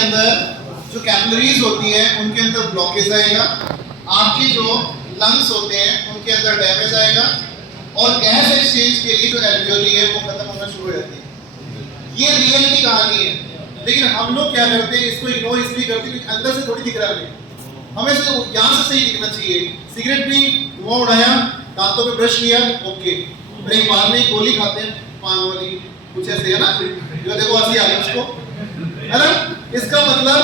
अंदर जो कैपिलरीज होती है उनके अंदर ब्लॉकेज आएगा, आपके जो लंग्स होते हैं उनके अंदर डैमेज आएगा और गैस एक्सचेंज के लिए जो एल्वियोली है वो खत्म होना शुरू हो जाती है। ये रियल की कहानी है, लेकिन हम लोग क्या करते हैं, इसको इग्नोर इसलिए करते हैं क्योंकि अंदर से थोड़ी दिख रहा है, हमें सिर्फ यहाँ से सही दिखना चाहिए। सिगरेट भी धुआं उड़ाया, दांतों पे ब्रश किया, ओके, ब्रेक बाद में गोली खाते हैं पान वाली, कुछ ऐसे है ना, जो देखो हंसी आ रही है उसको, है ना, इसका मतलब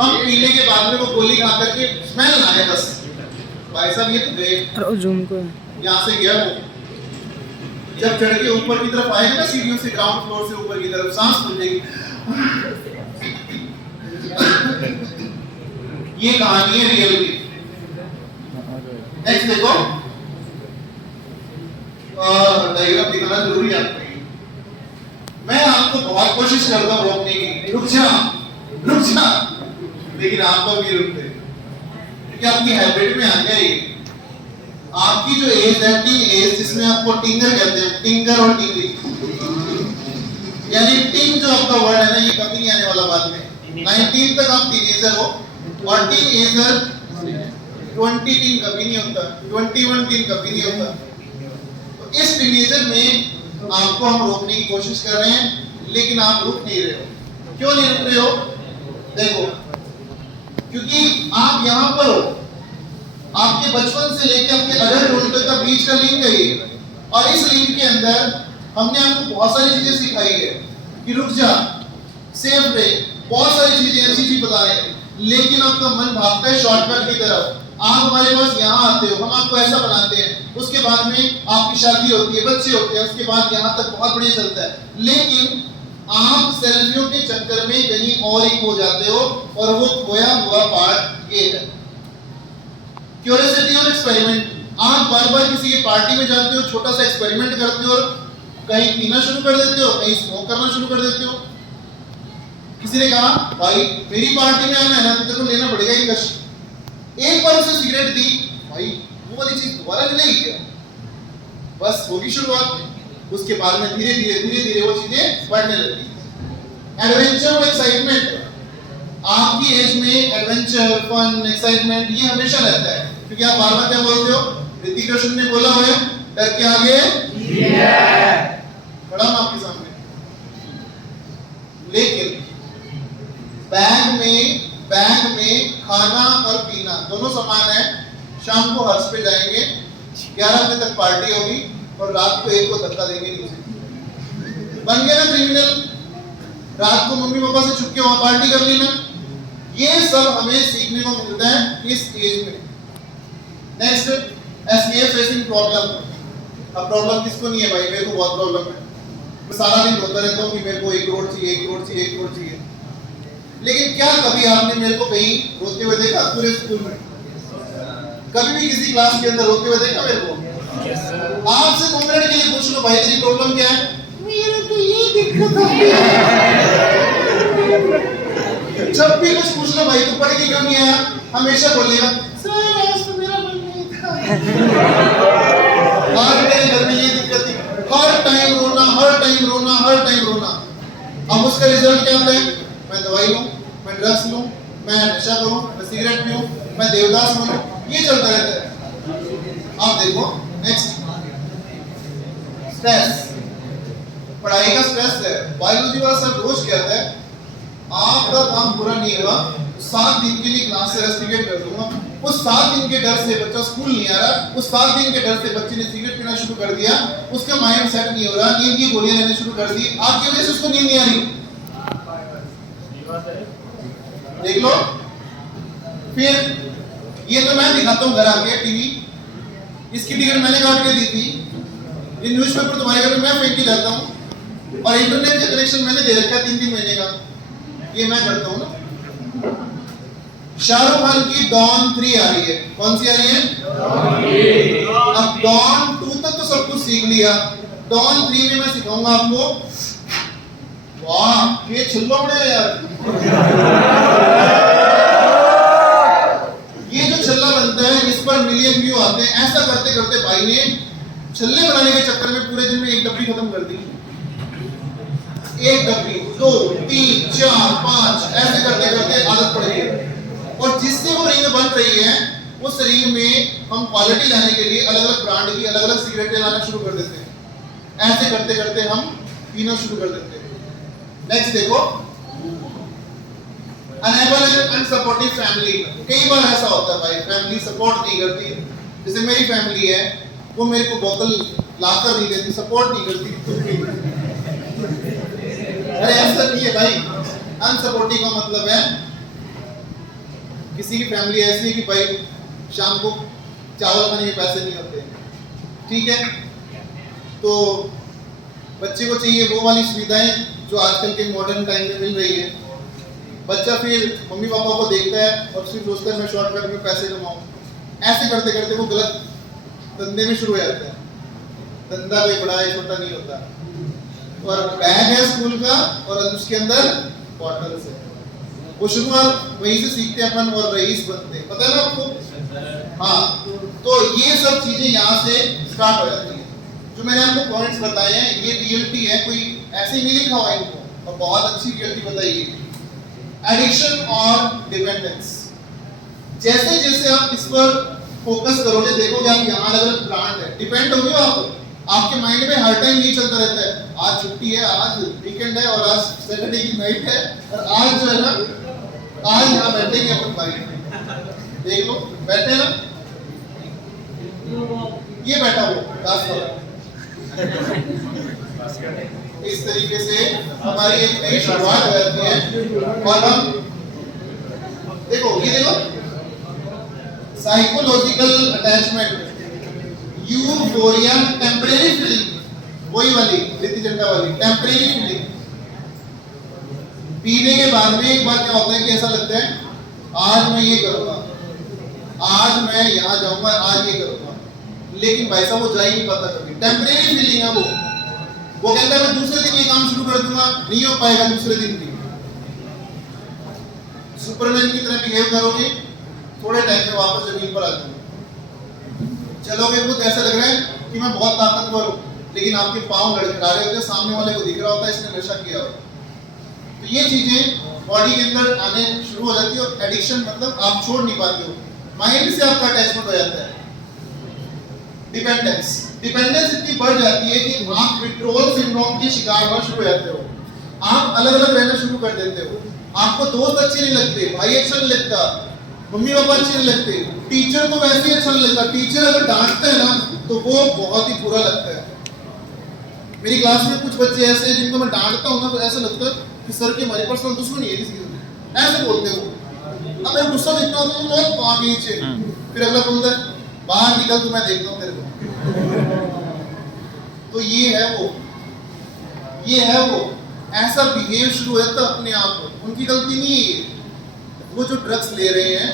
हम पीने के बाद में वो गोली खा करके स्मेल ना आए बस। भाई साहब ये तो गए जूम को यहाँ से गया वो, जब चढ़ के ऊपर की तरफ आएगा ना सीढ़ियों से, ग्राउंड फ्लोर से ऊपर की तरफ, सांस फूलेगी। ये कहानी है रियल की। नेक्स्ट देखो, डायग्राम दिखाना जरूरी है आपको। मैं आपको बहुत कोशिश करता हूँ रोकने की, रुक जा, लेकिन आप तो भी रुकते, क्योंकि आपकी हैबिट में आ गया ये। आपकी जो एज है टीन एज, जिसमें आपको टिंगर कहते हैं, टिंगर और टिंगरी, यानी टिंग जो आपका वर्ड है ना, ये कभी नहीं आने वाला बाद में। 19 तक आप टीनेजर हो और टीनेजर 20 टीन कभी नहीं होता, 21 टीन कभी नहीं होता। तो इस टीनेजर में आपको हम रोकने की कोशिश कर रहे हैं, लेकिन आप रुक नहीं रहे हो। क्यों नहीं रुक रहे हो? देखो, क्योंकि आप यहाँ पर हो, आपके बचपन से लेकर आपके अडल्टहुड तक का बीच का लिंक है ये, और इस लिंक के अंदर हमने आपको बहुत सारी चीजें सिखाई है कि रुक जा, सेफ रहे, बहुत सारी चीजें ऐसी चीज बता रहे हैं, लेकिन आपका मन भागता है शॉर्टकट की तरफ। आप हमारे पास यहाँ आते हो, हम आपको ऐसा बनाते हैं, उसके बाद में आपकी शादी होती है, बच्चे होते हैं, उसके बाद यहाँ तक बहुत बढ़िया चलता है, लेकिन आप सेल्फियों के चक्कर में कहीं और ही खो जाते हो, और वो खोया हुआ पार्ट ये है क्यूरियोसिटी और एक्सपेरिमेंट। आप बार बार किसी की पार्टी में जाते हो, छोटा सा एक्सपेरिमेंट करते हो, कहीं पीना शुरू कर देते हो, कहीं स्मोक करना शुरू कर देते हो। किसी ने कहा भाई मेरी पार्टी में आना है ना, तो तेरे को लेना पड़ेगा ये कश। एक बार उसे सिगरेट दी, भाई वो वाली चीज दोबारा मिलेगी क्या? बस होगी शुरुआत, उसके बाद में धीरे धीरे वो चीजें बढ़ने लगती। एडवेंचर और एक्साइटमेंट, आपकी एज में एडवेंचर, फन, एक्साइटमेंट ये हमेशा रहता है, क्योंकि आप बार बार क्या बोलते हो, ऋतिक रोशन ने बोला हुआ है, डर के आगे खड़ा हूं आपके सामने। लेकिन बैग में खाना और पीना दोनों समान है। शाम को हर्ष पे जाएंगे, 11 बजे तक पार्टी होगी, और रात को एक को धक्का देंगे नीचे। बन गया ना क्रिमिनल? रात को मम्मी पापा से छुप के वहां पार्टी कर ली ना। ये सब हमें सीखने को मिलता है इस एज में। Next, escape facing problem. अब प्रॉब्लम किसको नहीं है भाई? मेरे को बहुत प्रॉब्लम है, मैं सारा दिन रोता रहता हूँ कि मेरे को 1 करोड़ चाहिए, 1 करोड़ चाहिए, 1 करोड़ चाहिए। लेकिन क्या कभी आपने मेरे को कहीं रोते हुए देखा? पूरे स्कूल में कभी भी किसी क्लास के अंदर रोते हुए देखा मेरे को? आपसे 2 मिनट के लिए पूछ लो भाई तेरी प्रॉब्लम क्या है? मेरे को ये दिक्कत है। जब भी कुछ पूछ लो भाई तू पढ़ के क्यों नहीं आया, हमेशा बोलेगा सर आज तो मेरा मन नहीं था। आज मेरे घर में ये दिक्कत थी। हर टाइम रोना, हर टाइम रोना, हर टाइम रोना। अब उसका रिजल्ट क्या होता है? मैं दवाई लूं, मैं ड्रग्स लूं, मैं नशा करूं, मैं सिगरेट पीऊं, मैं देवदास बनूं, ये चलता रहता है। आप देखो नेक्स्ट, स्ट्रेस, पढ़ाई का स्ट्रेस है। बायोलॉजी वाला सर रोज कहता है आपका काम पूरा नहीं हुआ 7 दिन के लिए क्लास से रेस्टिकेट कर दूंगा। उस 7 दिन के डर से बच्चा स्कूल नहीं आ रहा, उस 7 दिन के डर से बच्चे ने सिगरेट पीना शुरू कर दिया, उसका माइंड सेट नहीं हो रहा, नींद की गोलियां लेने शुरू कर दी, आपकी वजह से उसको नींद नहीं आ रही। देख लो, फिर ये तो मैं दिखाता हूँ घर आके टीवी, इसकी टिकट मैंने काट के दी थी, ये न्यूज़पेपर तुम्हारे घर में मैं फेंक के जाता हूँ, और इंटरनेट का कनेक्शन मैंने दे रखा है 3-3 महीने का, ये मैं करता हूँ ना। शाहरुख खान की डॉन 3 आ रही है, कौन सी आ रही है? अब डॉन 2 तक तो सब कुछ सीख लिया, डॉन 3 में मैं सिखाऊंगा आपको। वाह ये छिल्लो बड़े यार, ये जो छल्ला बनता है इस पर मिलियन व्यू आते हैं। ऐसा करते करते भाई ने छल्ले बनाने के चक्कर में पूरे दिन में 1 डब्बी खत्म कर दी। 1 डब्बी, 2, 3, 4, 5 ऐसे करते करते जिससे वो रिंग बन रही है उस रिंग में हम क्वालिटी लाने के लिए अलग अलग ब्रांड की अलग अलग सिगरेटें लाना शुरू कर देते हैं। ऐसे करते करते हम पीना शुरू कर देते हैं। नेक्स्ट देखो, अनेबल एंड अनसपोर्टिव फैमिली। कई बार ऐसा होता है भाई, फैमिली सपोर्ट नहीं करती। जैसे मेरी फैमिली है, वो मेरे को बोतल लाकर नहीं देती, सपोर्ट नहीं करती। अरे ऐसा नहीं है भाई, अनसपोर्टिव का मतलब है किसी की फैमिली ऐसी है कि भाई शाम को चावल खाने के पैसे नहीं होते, ठीक है, तो बच्चे को चाहिए वो वाली सुविधाएं जो आजकल के मॉडर्न टाइम में मिल रही है। बच्चा फिर मम्मी पापा को देखता है और फिर सोचता है मैं शॉर्टकट में पैसे कमाऊं। ऐसे करते करते वो गलत धंधे में शुरू हो जाता है। धंधा कोई बड़ा है छोटा नहीं होता। और बैग है स्कूल का और उसके अंदर बॉटल्स है। वो शुरुआत वहीं से सीखते हैं अपन और रईस बनते हैं, पता है ना आपको। हाँ, तो ये सब चीजें यहाँ से स्टार्ट हो जाती है। जो मैंने आपको पॉइंट्स बताए हैं ये रियलिटी है, कोई ऐसे ही नहीं लिखा हुआ इनको, और बहुत अच्छी रियलिटी बताई है। एडिक्शन और डिपेंडेंस, जैसे जैसे आप इस पर फोकस करोगे देखोगे आप यहाँ अलग अलग ब्रांड है, डिपेंड हो गए आप। आपके माइंड में हर टाइम ये चलता रहता है, आज छुट्टी है, आज वीकेंड है और आज सैटरडे की नाइट है और आज जो है ना, आज यहाँ बैठेंगे अपन भाई, देख लो बैठे ना, ये बैठा हो दास वाला। इस तरीके से हमारी एक नई शुरुआत हो जाती है। और हम देखो, ये देखो, psychological attachment, euphoria, temporary feeling, वही वाली रिद्धि चंडा वाली टेम्परेरी फीलिंग। पीने के बाद में एक बार क्या होता है कि ऐसा लगता है आज मैं ये करूंगा, आज मैं यहाँ जाऊंगा, आज ये करूंगा, लेकिन भाई साहब वो जा ही नहीं पाता कभी। टेम्परेरी फीलिंग है वो कहता है मैं दूसरे दिन ये काम शुरू कर दूंगा, नहीं हो पाएगा दूसरे दिन भी। सुपरमैन की तरह बिहेव करोगे, थोड़े टाइम में वापस जमीन पर आ जाओगे। चलोगे खुद ऐसा लग रहा है कि मैं बहुत ताकतवर हूँ, लेकिन आपके पांव लड़खड़ा रहे होते हैं, सामने वाले को दिख रहा होता है इसने नशा किया होता है। तो ये चीजें बॉडी के अंदर आने शुरू हो जाती है और एडिक्शन मतलब आप छोड़ नहीं पाते हो, माइंड से आपका अटैचमेंट हो जाता है। डिपेंडेंस, डिपेंडेंस इतनी बढ़ जाती है कि आप विड्रॉल सिंड्रोम के शिकार होना शुरू हो जाते हो। आप अलग अलग रहना शुरू कर देते हो। आपको दोस्त अच्छे नहीं लगते, भाई अच्छा नहीं लगता, मम्मी पापा अच्छे नहीं लगते, टीचर को वैसे ही अच्छा नहीं लगता। टीचर अगर डांटता है ना तो वो बहुत ही बुरा लगता है। मेरी क्लास में कुछ बच्चे ऐसे हैं जिनको मैं डांटता हूँ ना तो ऐसा लगता है कि सर की हमारी पर्सनल दुश्मनी है किसी से, ऐसे बोलते हो। अब मैं गुस्सा दिखता हूँ तो लोग वहां नीचे, फिर अगला बोलता है बाहर निकल तो मैं देखता हूँ तेरे को। तो ये है वो ऐसा बिहेव शुरू हो जाता अपने आप। उनकी गलती नहीं है, वो जो ड्रग्स ले रहे हैं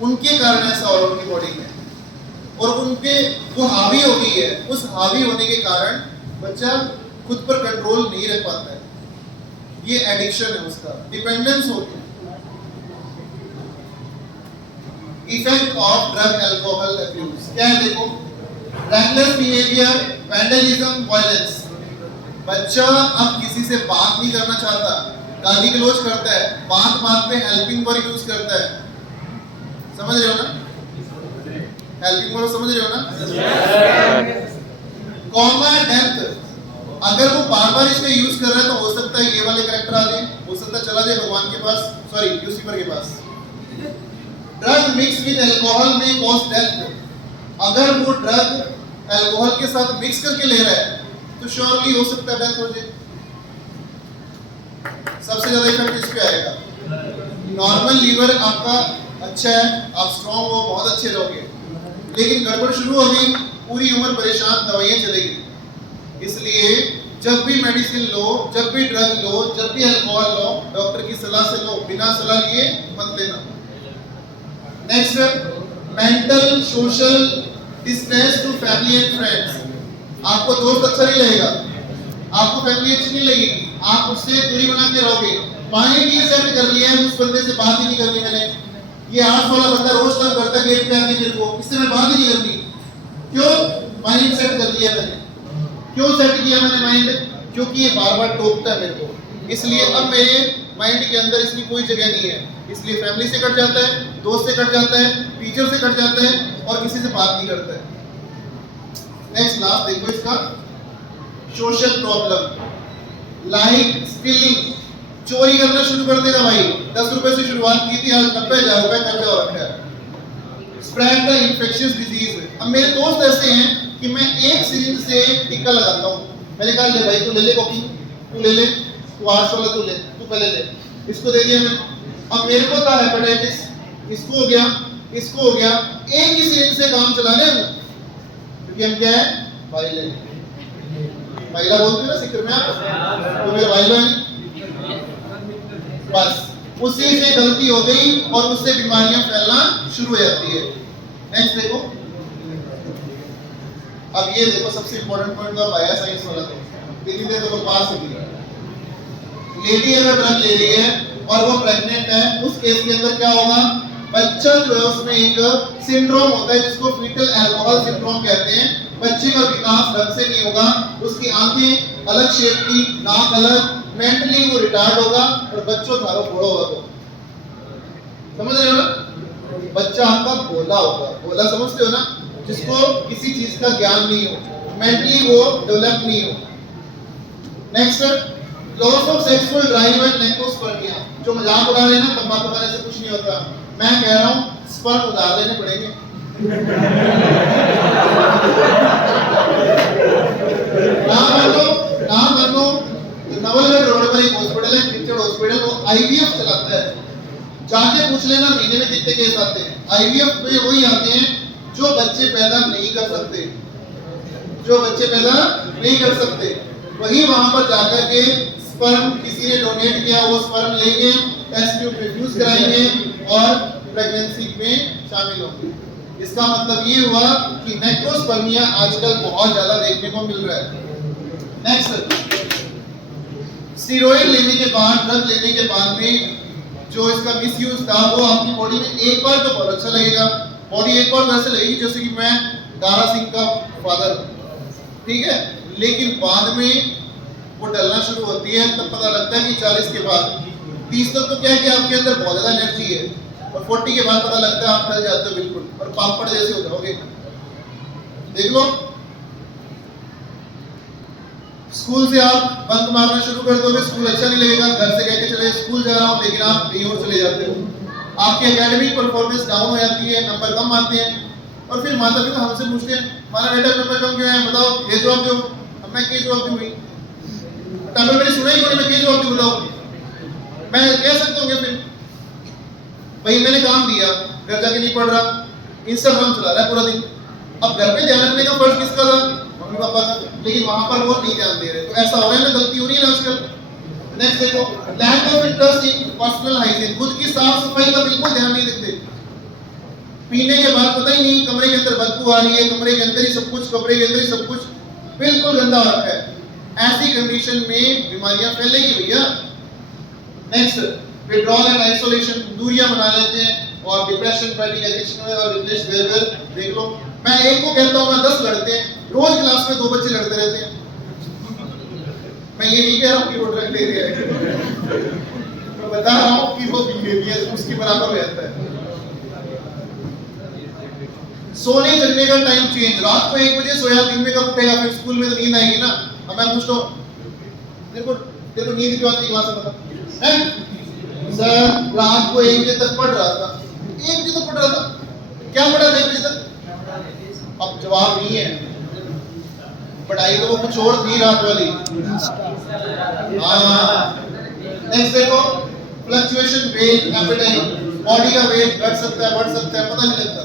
उनके कारण ऐसा हो रहा है उनकी बॉडी में, और उनके वो हावी हो गई है। उस हावी होने के कारण बच्चा खुद पर कंट्रोल नहीं रख पाता है। ये एडिक्शन है, उसका डिपेंडेंस हो गया। Effect of drug alcohol abuse क्या है देखो, रेकलेस बिहेवियर, वैंडलिज्म, वायलेंस। बच्चा अब किसी से बात नहीं करना चाहता, गाली गलौज करता है, बात बात पे हेल्पिंग वर्ड यूज करता है। समझ रहे हो ना, हेल्पिंग वर्ड समझ रहे हो ना। कॉमा डेथ, अगर वो बार बार इसमें यूज कर रहा है तो हो सकता है ये वाले कैरेक्टर आ जाए, हो सकता है चला जाए भगवान के पास, सॉरी ल्यूसीफर के पास। ड्रग मिक्स विद अल्कोहल में कॉज डेथ, अगर वो ड्रग अल्कोहल के साथ मिक्स करके ले रहा है तो श्योरली हो सकता है डेथ हो जाए। सबसे ज्यादा इफेक्ट इस पे आएगा। नॉर्मल लीवर आपका अच्छा है, आप स्ट्रॉन्ग हो, बहुत अच्छे रहोगे, लेकिन गड़बड़ शुरू हो गई, पूरी उम्र परेशान, दवाइयां चलेगी। इसलिए जब भी मेडिसिन लो, जब भी ड्रग लो, जब भी अल्कोहल लो, डॉक्टर की सलाह से लो, बिना सलाह लिए मत लेना। Next, mental social distance to family and friends. आपको दोस्त अच्छा नहीं लगेगा, आपको फैमिली अच्छी नहीं लगेगी, आप उससे दूरी बना के रहोगे। माइंड ये सेट कर लिया है उस बंदे से बात ही नहीं करनी मैंने, ये 8 वाला बंदा रोज तंग करता है गेट पे आके मेरे को, इससे मैं बात ही नहीं करनी। क्यों? माइंड सेट कर लिया मैंने। क्यों सेट किया मैंने माइंड? क्योंकि ये बार बार टोकता है मेरे को, इसलिए अब मेरे माइंड के अंदर इसकी कोई जगह नहीं है। इसलिए फैमिली से कट जाता है, दोस्त से कट जाता है, टीचर से कट जाता है और किसी से बात नहीं करता है। नेक्स्ट लास्ट देखो इसका सोशल प्रॉब्लम लाइक स्टीलिंग, चोरी करना शुरू कर देगा भाई। 10 रुपए से शुरुआत की थी, आज 90,000 रुपए कर्जा हो रखा है। स्प्रेड द इन्फेक्शियस डिजीज, अब मेरे दोस्त ऐसे हैं कि मैं एक सिरिंज से टिक्का लगाता हूँ, मैंने कहा ले भाई तू ले ले कॉपी, तू ले ले, तू आर्ट्स वाला तू ले, तू पहले ले, इसको दे दिया मैं। अब मेरे को था हेपेटाइटिस, इसको हो गया, इसको हो गया, एक ही सिरिंज से काम चला रहे हैं क्योंकि हम क्या है भाई ले महिला बोलते हैं ना सिक्कर में आप, तो मेरे भाई बहन बस उसी से गलती हो गई और उससे बीमारियां फैलना शुरू हो जाती है। नेक्स्ट देखो, अब ये देखो सबसे इंपॉर्टेंट पॉइंट तो आया साइंस वाला, कितनी देर तो पास होगी। लेडी अगर ड्रग ले रही है और वो प्रेग्नेंट है, उस केस के अंदर क्या होगा, बच्चा जो है उसमें एक सिंड्रोम होता है जिसको फीटल अल्कोहल सिंड्रोम कहते हैं। बच्चे का विकास ढंग से नहीं होगा, उसकी आंखें अलग शेप की, नाक अलग, मेंटली वो रिटार्ड होगा और बच्चों थारो घोड़ा होगा। वो समझ रहे हो ना, बच्चा आपका भोला होगा। भोला समझते हो ना, जिसको किसी चीज का ज्ञान नहीं हो, मेंटली वो डेवलप नहीं हो। Next loss of sexual drive and necrospermia, जो मजाक उड़ा रहे हैं ना तंबाकू खाने से कुछ नहीं होता, मैं कह रहा हूँ स्पर्म उधार लेने पड़ेंगे। ना मानो नवलगढ़ रोड पर एक हॉस्पिटल है, क्रिस्चियन हॉस्पिटल, वो आईवीएफ चलाता है। जाके पूछ लेना महीने में कितने केस आते हैं। आईवीएफ में वही आते हैं जो बच्चे पैदा नहीं कर सकते, जो बच्चे पैदा नहीं कर सकते, वही वहां पर जाकर के स्पर्म किसी ने डोनेट किया, वो स्पर्म लेंगे, टेस्ट ट्यूब रिफ्यूज कराएंगे और प्रेगनेंसी में शामिल होंगे। इसका मतलब ये हुआ कि नेक्रोस्पर्मिया आजकल बहुत ज्यादा देखने को मिल रहा है। नेक्स्ट, स्टेरॉइड लेने के बाद, ड्रग लेने के बाद में जो इसका मिसयूज था वो आपकी बॉडी में एक बार तो बहुत अच्छा लगेगा, बॉडी एक बार वैसे लगेगी जैसे कि मैं दारा सिंह का फादर, ठीक है, लेकिन बाद में वो डलना शुरू होती है। तब पता लगता है कि 40 के बाद 30 तक तो क्या है कि आपके अंदर बहुत ज्यादा एनर्जी है, और 40 के बाद पता लगता है आप ढल जाते हो बिल्कुल और पापड़ जैसे हो जाओगे। देख लो, स्कूल से आप बंक मारना शुरू कर दोगे, स्कूल अच्छा नहीं लगेगा, घर से कह के चले स्कूल जा रहा हूँ, लेकिन आप कहीं और चले जाते हो, आपकी एकेडमिक परफॉर्मेंस डाउन हो जाती है, नंबर कम आते हैं, और फिर माता पिता हमसे पूछते हैं हमारा बेटा नंबर कम क्यों है, बताओ ये जवाब दो। अब मैं क्या जवाब दूँ भाई, तब मैंने सुना ही नहीं, मैं क्या जवाब दूँ बताओ, मैं कह सकता हूँ फिर भाई मैंने काम दिया, घर जाके नहीं पढ़ रहा, इंस्टाग्राम चला रहा है पूरा दिन। अब घर पे ध्यान रखने का फर्ज किसका था, मम्मी पापा का, लेकिन वहां पर वो नहीं ध्यान दे रहे, तो ऐसा हो रहा है ना, गलती हो रही है आजकल। नेक्स्ट देखो, lack of interest in personal hygiene, खुद की साफ सफाई का बिल्कुल ध्यान नहीं देते। पीने के बाद पता ही नहीं कमरे के अंदर बदबू आ रही है, कमरे के अंदर ही सब कुछ, कमरे के अंदर ही सब कुछ बिल्कुल गंदा हो रखा है। ऐसी कंडीशन में बीमारियां फैलेगी भैया। नेक्स्ट, विड्रॉल एंड आइसोलेशन, दूरियां बना लेते हैं, और डिप्रेशन, पैनिक, एडिक्शन और रिप्लेस बिहेवियर। देख लो, मैं एक को कहता हूं ना 10 लड़ते हैं, रोज क्लास में 2 बच्चे लड़ते रहते हैं। मैं ये नहीं कह रहा हूं कि वो ड्रग ले रहे हैं, मैं बता रहा हूं कि वो बिहेवियर उसकी बराबर हो जाता है। सोने जगने का टाइम चेंज, रात को 1 बजे सोया, दिन में कब उठेगा, फिर स्कूल में तो नींद आएगी ना। अब मैं पूछता हूं, देखो नींद क्यों आती है, वहां से बता है सर, रात को 1 बजे तक पढ़ रहा था, 1 बजे तक पढ़ रहा था, क्या पढ़ा था 1 बजे तक? अब जवाब नहीं है, पढ़ाई तो वो कुछ और थी रात वाली। नेक्स्ट देखो, फ्लक्चुएशन वेट, एपेटाइट, बॉडी का वेट घट सकता है, बढ़ सकता है, पता नहीं लगता,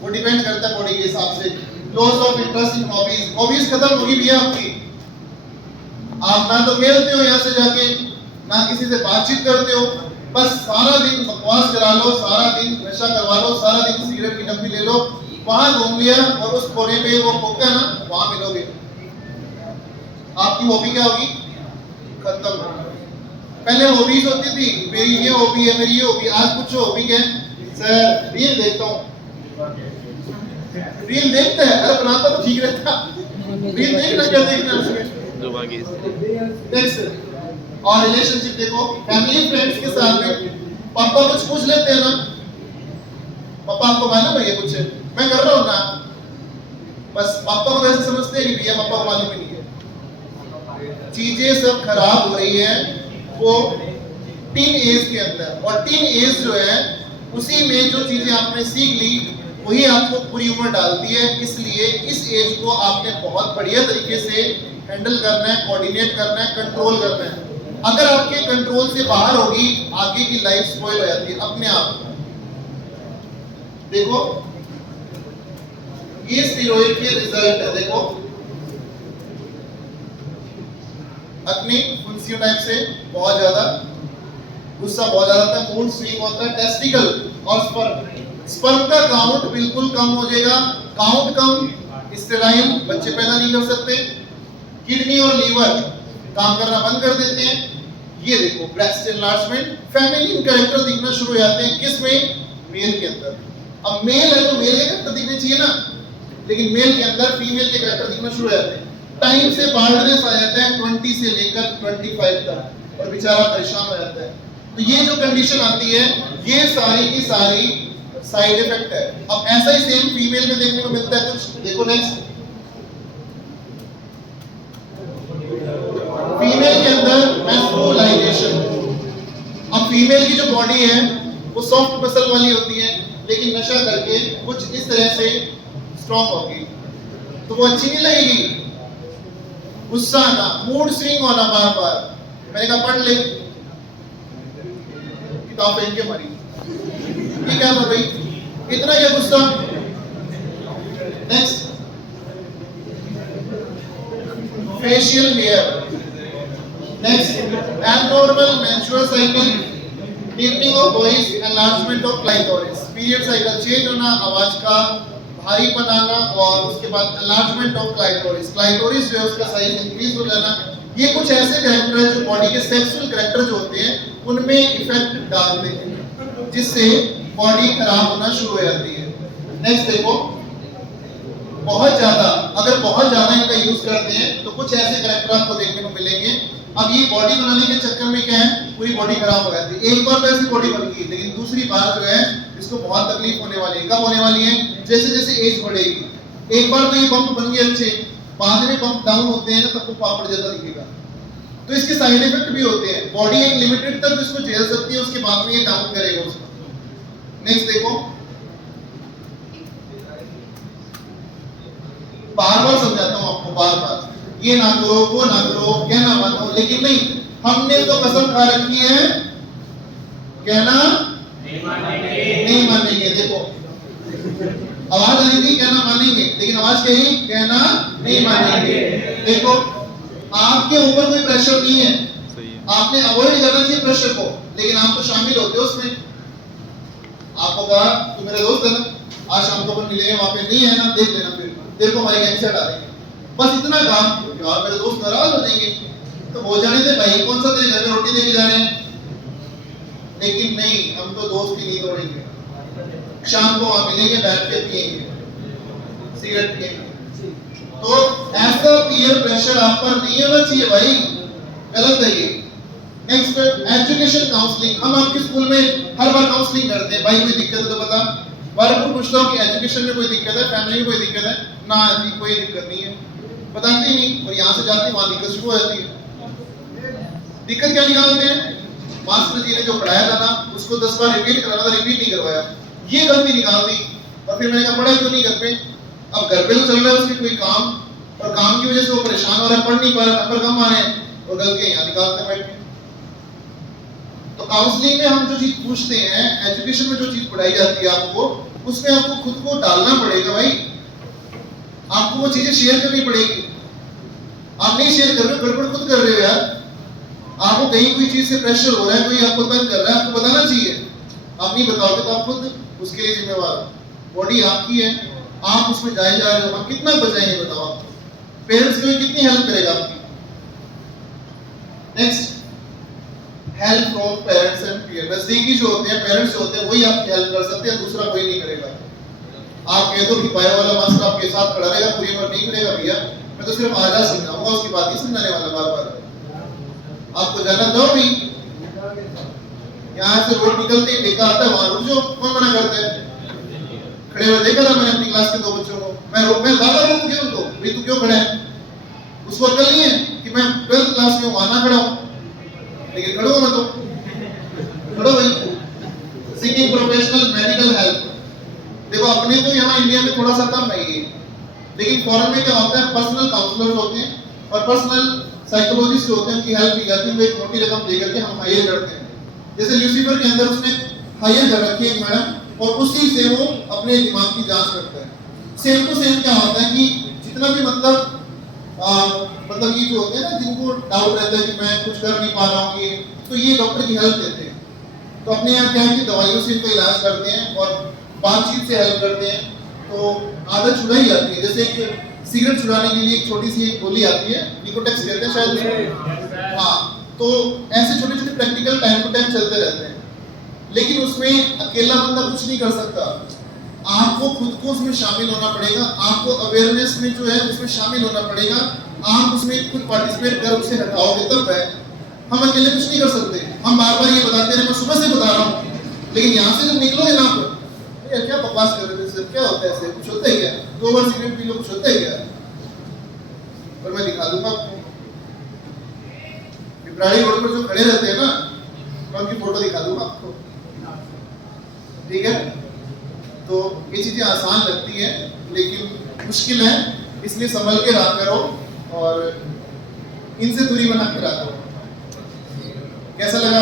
वो डिपेंड करता है बॉडी के हिसाब से। Loss of interest in hobbies, hobbies खत्म होगी भैया आपकी, आप ना तो खेलते हो यहाँ से जाके, ना किसी से बातचीत करते हो, बस सारा दिन बकवास करा लो, सारा दिन नशा करवा लो, सारा दिन सिगरेट की डब्बी ले लो, वहां घूम लिया और उस कोने पे वो खोखा ना, वहां मिलोगे। आपकी हॉबी क्या होगी, खत्म। पहले हॉबीज होती थी, मेरी ये हॉबी है, मेरी ये हॉबी, आज पूछो हॉबी क्या है, सर रील देखता हूँ। रील देखता है, अरे बनाता तो ठीक रहता, रील देखना क्या देखना उसमें। नेक्स्ट, और रिलेशनशिप देखो, फैमिली फ्रेंड्स के साथ में पापा कुछ पूछ लेते हैं ना, पापा आपको मालूम है ये कुछ है, मैं कर रहा हूँ ना, बस पापा को ऐसे समझते हैं कि भैया पापा को मालूम ही नहीं है। चीजें सब खराब हो रही है वो टीन एज के अंदर, और टीन एज जो है उसी में जो चीजें आपने सीख ली वही आपको पूरी उम्र डालती है। इसलिए इस एज को आपने बहुत बढ़िया तरीके से हैंडल करना है, कोऑर्डिनेट करना है, कंट्रोल करना है। अगर आपके कंट्रोल से बाहर होगी आगे की लाइफ स्पॉइल हो जाती है अपने आप। देखो ये स्टेरॉइड के रिजल्ट है, देखो अपनी फुंसियों टाइप से बहुत ज्यादा गुस्सा, बहुत ज्यादा था, मूड स्विंग होता है, टेस्टिकल और स्पर्म का काउंट बिल्कुल कम हो जाएगा। काउंट कम, स्टेराइल, बच्चे पैदा नहीं कर सकते। किडनी और लीवर काम करना बंद कर देते हैं। ये देखो ब्रेस्ट एनलार्जमेंट, फेमिनिन कैरेक्टर दिखना शुरू हो जाते हैं, किसमें? मेल के अंदर। अब मेल है तो मेल के कैरेक्टर दिखने चाहिए ना, लेकिन मेल के अंदर फीमेल के कैरेक्टर दिखना शुरू हो जाते हैं। टाइम से बार्डनेस आ जाता है 20 से लेकर 25 तक, और बेचारा परेशान हो जाता है। तो ये जो कंडीशन आती है ये सारी की सारी साइड इफेक्ट है। अब ऐसा ही सेम फीमेल में देखने को मिलता है कुछ, देखो नेक्स्ट। फीमेल के अंदर मेस्कुलाइजेशन। अब फीमेल की जो बॉडी है वो सॉफ्ट मसल वाली होती है, लेकिन नशा करके कुछ इस तरह से स्ट्रॉन्ग होगी, तो वो अच्छी नहीं लगेगी। गुस्सा आना, मूड स्विंग होना बार बार। मैंने कहा पढ़ ले, किताब फेंक के मारी, ये क्या था भाई, इतना क्या गुस्सा। Next, facial hair. Next, abnormal menstrual cycle, deepening of voice, enlargement of clitoris, period cycle change होना, आवाज का भारीपन आना, और उसके बाद एनलार्जमेंट ऑफ क्लाइटोरिस, क्लाइटोरिस जो है उसका साइज इंक्रीज हो जाना। ये कुछ ऐसे कैरेक्टर है जो बॉडी के सेक्सुअल कैरेक्टर जो होते हैं उनमें इफेक्ट डालते हैं, जिससे बॉडी खराब होना शुरू हो जाती है। नेक्स्ट देखो, बहुत ज्यादा, अगर बहुत ज्यादा इनका यूज करते हैं तो कुछ ऐसे कैरेक्टर आपको देखने को मिलेंगे। अब ये बॉडी बनाने के चक्कर में क्या है, पूरी बॉडी खराब हो जाती है। एक बार तो ऐसी बॉडी बन गई, लेकिन दूसरी बार जो है इसको बहुत तकलीफ होने वाली है। कब होने वाली है? जैसे जैसे एज बढ़ेगी। एक बार तो ये बम्प बन गए अच्छे, बाद में बम्प डाउन होते हैं ना, तब वो पापड़ जैसा दिखेगा। तो इसके साइड इफेक्ट भी होते हैं। बॉडी एक लिमिटेड तक इसको झेल सकती है, उसके बाद में ये डाउन करेगा उसको। नेक्स्ट देखो, बार बार समझाता हूं आपको, बार बार ये ना करो, वो ना करो, कहना मानो, लेकिन नहीं, हमने तो कसम खा रखी है कहना नहीं मानेंगे। देखो आवाज आई थी कहना मानेंगे, लेकिन आवाज कही कहना नहीं मानेंगे। देखो आपके ऊपर कोई प्रेशर नहीं है, आपने अवॉइड करना चाहिए प्रेशर को, लेकिन आप तो शामिल होते हो उसमें। आपको कहा तू मेरा दोस्त है ना, आज शाम को अपन मिलेंगे, वहां पे नहीं है ना, देख लेना, फिर तेरे को हमारे गैंग से हटा देंगे, बस इतना काम। यार मेरे दोस्त नाराज हो जाएंगे, तो हो जाने दे भाई, कौन सा तेरे घर में रोटी देके जा रहे हैं। लेकिन नहीं, हम तो दोस्त की नींद तोड़ेंगे, शाम को वहां मिलेंगे, बैठ के पिएंगे, सिगरेट पिएंगे। तो ऐसा पीयर प्रेशर आप पर नहीं होना चाहिए भाई, गलत है ये। Next, education counselling. हम आपके स्कूल में हर बार काउंसलिंग करते हैं, भाई कोई दिक्कत है तो बता। बार बार पूछता हूँ कि एजुकेशन में कोई दिक्कत है, फैमिली में कोई दिक्कत है ना, ऐसी कोई दिक्कत नहीं है, बताते ही नहीं, और यहाँ से जाते वहाँ दिक्कत शुरू हो जाती है। दिक्कत क्या निकालते हैं? मास्टर जी ने जो पढ़ाया था ना उसको 10 बार रिपीट कराना था, रिपीट नहीं करवाया, ये गलती निकाल दी। और फिर मैंने कहा पढ़ाई क्यों नहीं घर पे? अब घर पे तो चल रहा है उसकी कोई काम, और काम की वजह से वो परेशान हो रहा है, पढ़ नहीं पा रहा, नंबर कम आ रहे हैं, और गलतियां यहाँ निकालते हैं बैठ के। तो काउंसलिंग में हम जो चीज पूछते हैं, एजुकेशन में जो चीज पढ़ाई जाती है आपको, उसमें आपको खुद को डालना पड़ेगा भाई, आपको वो चीजें शेयर करनी पड़ेगी। आप नहीं शेयर कर रहे हो, गड़बड़ खुद कर रहे हो यार। आपको कहीं कोई चीज से प्रेशर हो रहा है, कोई आपको तंग कर रहा है, आपको बताना चाहिए। आप नहीं बताओगे तो आप खुद उसके लिए जिम्मेवार हो। बॉडी आपकी है, आप उसमें जाए जा रहे हो, आप कितना बचाएंगे बताओ? आप पेरेंट्स के लिए कितनी हेल्प करेगा आपकी? Next, help from parents and peer. नजदीकी जो होते हैं, पेरेंट्स जो होते हैं, वही आपकी हेल्प कर सकते हैं, दूसरा कोई नहीं करेगा। आप कह दो कि बायो वाला मास्टर आपके साथ खड़ा रहेगा, पूरी उम्र नहीं खड़ेगा भैया, मैं तो सिर्फ आधा समझाऊंगा, उसकी बात नहीं समझाने वाला बार बार। आपको जाना दो भी, यहाँ से रोड निकलते ही देखा आता है वहां रुक जाओ, कौन मना करता है? खड़े हुए देखा था मैंने अपनी क्लास के 2 बच्चों को, मैं बार रोक गया उनको, भाई तू क्यों खड़ा है? उसको अकल नहीं है कि मैं 12th क्लास में वहां ना खड़ा हूं, लेकिन खड़ो मैं तो खड़ो भाई। सीकिंग प्रोफेशनल मेडिकल हेल्प, देखो अपने तो यहाँ इंडिया में थोड़ा सा कम है ये, लेकिन फॉरेन में क्या होता है, पर्सनल काउंसलर होते हैं और पर्सनल साइकोलॉजिस्ट होते हैं, उनकी हेल्प की जाती है, वो एक मोटी रकम दे करके हम हायर करते हैं। जैसे ल्यूसीफर के अंदर उसने हायर कर रखी है मैडम, और उसी से वो अपने दिमाग की जांच करता है। सेम टू सेम क्या होता है कि जितना भी मतलब ये जो होते हैं ना, जिनको डाउट रहता है कि मैं कुछ कर नहीं पा रहा हूँ, ये तो ये डॉक्टर की हेल्प देते हैं। तो अपने यहाँ क्या है कि दवाइयों से इनका इलाज करते हैं और बातचीत से हेल्प करते हैं, तो आदत छुड़ाई जाती है। जैसे एक सिगरेट छुड़ाने के लिए एक छोटी सी एक गोली आती है, निकोटेक्स कहते हैं शायद उसको। हाँ, तो ऐसे छोटे छोटे प्रैक्टिकल टाइम टू टाइम चलते रहते हैं, लेकिन उसमें अकेला बंदा कुछ नहीं कर सकता। आपको खुद को उसमें शामिल होना पड़ेगा, आपको अवेयरनेस में जो है उसमें शामिल होना पड़ेगा, आप उसमें खुद पार्टिसिपेट कर उसे हटाओगे तब है। हम अकेले कुछ नहीं कर सकते। हम बार बार ये बताते रहे, मैं सुबह से बता रहा हूँ, लेकिन यहाँ से जब निकलोगे ना आप, यार क्या बकवास कर रहे थे, क्या होता है ऐसे, कुछ होता है क्या? 2 बार सिगरेट पी लो, कुछ होता है क्या? पर मैं दिखा दूंगा आपको, पिपराड़ी रोड पर जो खड़े रहते हैं ना, मैं उनकी फोटो दिखा दूंगा आपको, ठीक है? तो ये चीजें आसान लगती है लेकिन मुश्किल है, इसलिए संभल के रहा करो और इनसे दूरी बना के रखो। कैसा लगा?